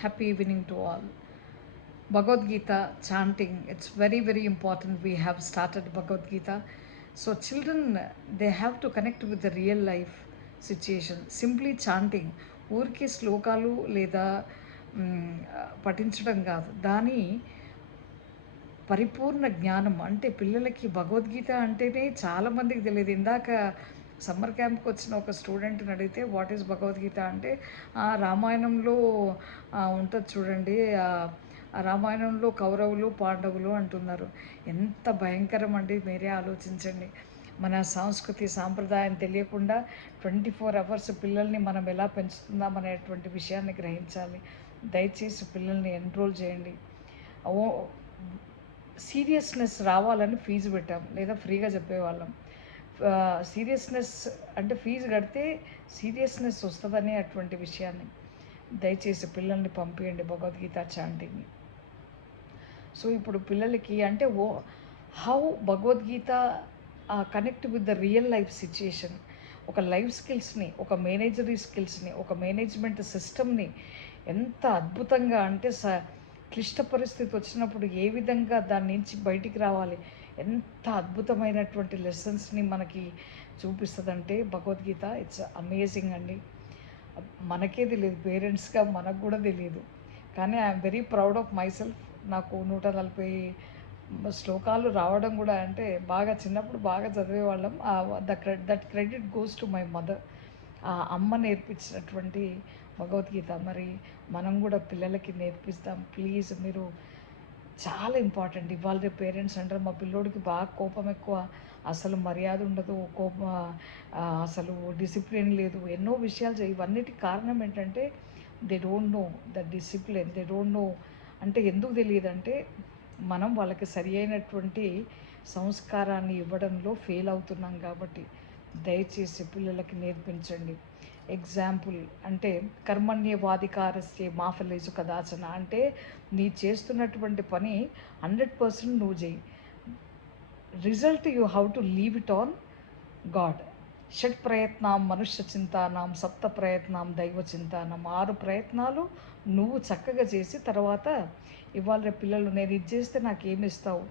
Happy evening to all. Bhagavad Gita chanting, it's very, very important. We have started Bhagavad Gita. So, children, they have to connect with the real life situation. Simply chanting, ఊరికే శ్లోకాలు లేదా పఠించడం కాదు, దాని పరిపూర్ణ జ్ఞానం అంటే పిల్లలకి భగవద్గీత అంటేనే చాలామందికి తెలియదు. ఇందాక సమ్మర్ క్యాంప్కి వచ్చిన ఒక స్టూడెంట్ని అడిగితే వాట్ ఈస్ భగవద్గీత అంటే రామాయణంలో ఉంటుంది చూడండి, ఆ రామాయణంలో కౌరవులు పాండవులు అంటున్నారు. ఎంత భయంకరం అండి, మీరే ఆలోచించండి. మన సంస్కృతి సాంప్రదాయం తెలియకుండా 24 అవర్స్ పిల్లల్ని మనం ఎలా పెంచుతున్నాం అనేటువంటి విషయాన్ని గ్రహించాలి. దయచేసి పిల్లల్ని ఎన్రోల్ చేయండి. ఓ సీరియస్నెస్ రావాలని ఫీజు పెట్టాం, లేదా ఫ్రీగా చెప్పేవాళ్ళం. సీరియస్నెస్ అంటే ఫీజు కడితే సీరియస్నెస్ వస్తుందనే అటువంటి విషయాన్ని దయచేసి పిల్లల్ని పంపించండి భగవద్గీత చాంటింగ్ని. సో ఇప్పుడు పిల్లలకి అంటే how Bhagavad Gita connect with the real life situation, ఒక లైఫ్ స్కిల్స్ని, ఒక మేనేజరీ స్కిల్స్ని, ఒక మేనేజ్మెంట్ సిస్టమ్ని ఎంత అద్భుతంగా అంటే క్లిష్ట పరిస్థితి వచ్చినప్పుడు ఏ విధంగా దాని నుంచి బయటికి రావాలి, ఎంత అద్భుతమైనటువంటి లెసన్స్ని మనకి చూపిస్తుందంటే భగవద్గీత. ఇట్స్ అమేజింగ్ అండి. మనకే తెలియదు, పేరెంట్స్గా మనకు కూడా తెలియదు. కానీ I'm very proud of myself. నాకు 140 శ్లోకాలు రావడం కూడా అంటే బాగా చిన్నప్పుడు బాగా చదివేవాళ్ళం. That credit goes to my mother. ఆ అమ్మ నేర్పించినటువంటి భగవద్గీత మరి మనం కూడా పిల్లలకి నేర్పిస్తాం. ప్లీజ్, మీరు చాలా ఇంపార్టెంట్. ఇవాళ రేపు పేరెంట్స్ అంటారు మా పిల్లోడికి బాగా కోపం ఎక్కువ, అసలు మర్యాద ఉండదు, కోపం అసలు డిసిప్లిన్ లేదు, ఎన్నో విషయాలు ఇవన్నిటికి కారణం ఏంటంటే they don't know the discipline. They don't know అంటే ఎందుకు తెలియదంటే మనం వాళ్ళకి సరి అయినటువంటి సంస్కారాన్ని ఇవ్వడంలో ఫెయిల్ అవుతున్నాం కాబట్టి దయచేసి పిల్లలకి నేర్పించండి. ఎగ్జాంపుల్ అంటే కర్మణ్యవాధికారస్య మా ఫలేషు కదాచన అంటే నీ చేస్తున్నటువంటి పని 100% నువ్వు చేయి, result you have to leave it on God. Shut ప్రయత్నం మనుష్య చింతానం, సప్త ప్రయత్నం దైవ చింతానం. 6 ప్రయత్నాలు నువ్వు చక్కగా చేసి తర్వాత ఇవాళ రేపు పిల్లలు నేను ఇది చేస్తే నాకు ఏమి ఇస్తావు,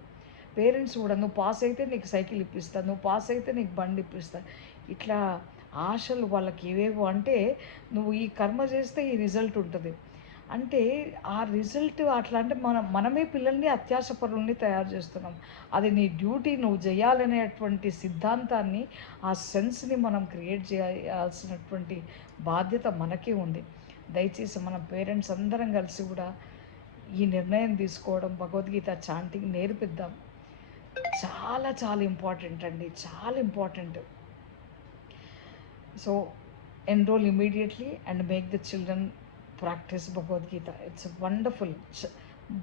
పేరెంట్స్ కూడా నువ్వు పాస్ అయితే నీకు సైకిల్ ఇప్పిస్తాను, నువ్వు పాస్ అయితే నీకు బండి ఇప్పిస్తాను, ఇట్లా ఆశలు వాళ్ళకి ఏవేవో. అంటే నువ్వు ఈ కర్మ చేస్తే ఈ రిజల్ట్ ఉంటుంది అంటే ఆ రిజల్ట్ అట్లా అంటే మనమే పిల్లల్ని అత్యాశ పరుల్ని తయారు చేస్తున్నాం. అది నీ డ్యూటీ, నువ్వు చేయాలనేటువంటి సిద్ధాంతాన్ని, ఆ సెన్స్ని మనం క్రియేట్ చేయాల్సినటువంటి బాధ్యత మనకే ఉంది. దయచేసి మనం పేరెంట్స్ అందరం కలిసి కూడా ఈ నిర్ణయం తీసుకోవడం, భగవద్గీత చాంటింగ్ నేర్పిద్దాం. చాలా చాలా ఇంపార్టెంట్ అండి, చాలా important. So enrol immediately and make the children practice Bhagavad Gita. It's wonderful.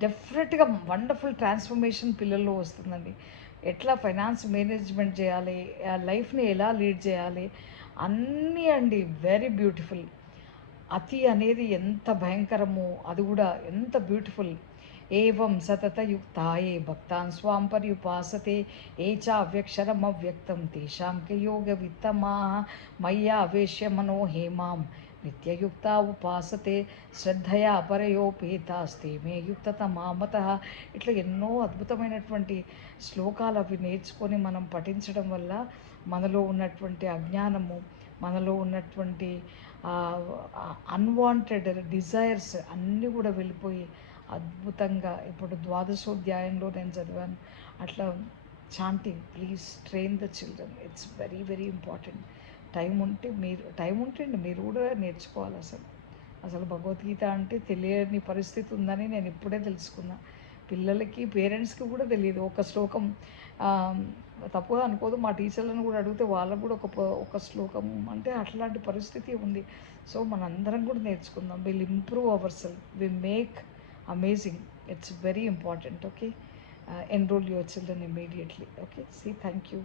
డెఫినెట్గా వండర్ఫుల్ ట్రాన్స్ఫర్మేషన్ పిల్లల్లో వస్తుందండి. ఎట్లా ఫైనాన్స్ మేనేజ్మెంట్ చేయాలి, లైఫ్ని ఎలా లీడ్ చేయాలి, అన్నీ అండి వెరీ బ్యూటిఫుల్. అతి అనేది ఎంత భయంకరమో అది కూడా ఎంత బ్యూటిఫుల్. ఏవం సతతయుక్తాయే భక్తాన్ స్వాం పర్యుపాసతే ఏ చావ్యక్షరం అవ్యక్తం తేషాం కే యోగ విత్తమా మయ్యా వేశ్య మనో హేమాం నిత్యయుక్త ఉపాసతే శ్రద్ధయా పరయోపేతాస్తే మే యుక్తతమామత. ఇట్లా ఎన్నో అద్భుతమైనటువంటి శ్లోకాలు అవి నేర్చుకొని మనం పఠించడం వల్ల మనలో ఉన్నటువంటి అజ్ఞానము, మనలో ఉన్నటువంటి అన్వాంటెడ్ డిజైర్స్ అన్నీ కూడా వెళ్ళిపోయి అద్భుతంగా ఇప్పుడు ద్వాదశోధ్యాయంలో నేను చదివాను. అట్లా chanting, please train the children. It's very very important. Time ఉంటే మీరు కూడా నేర్చుకోవాలి. అసలు భగవద్గీత అంటే తెలియని పరిస్థితి ఉందని నేను ఇప్పుడే తెలుసుకున్నా. పిల్లలకి పేరెంట్స్కి కూడా తెలియదు. ఒక శ్లోకం తప్పుగా అనుకోదు, మా టీచర్లను కూడా అడిగితే వాళ్ళకు కూడా ఒక శ్లోకం అంటే అట్లాంటి పరిస్థితి ఉంది. సో మనందరం కూడా నేర్చుకుందాం. Will improve our self, will make amazing. It's very important. Okay, enroll your children immediately. Okay, see, thank you.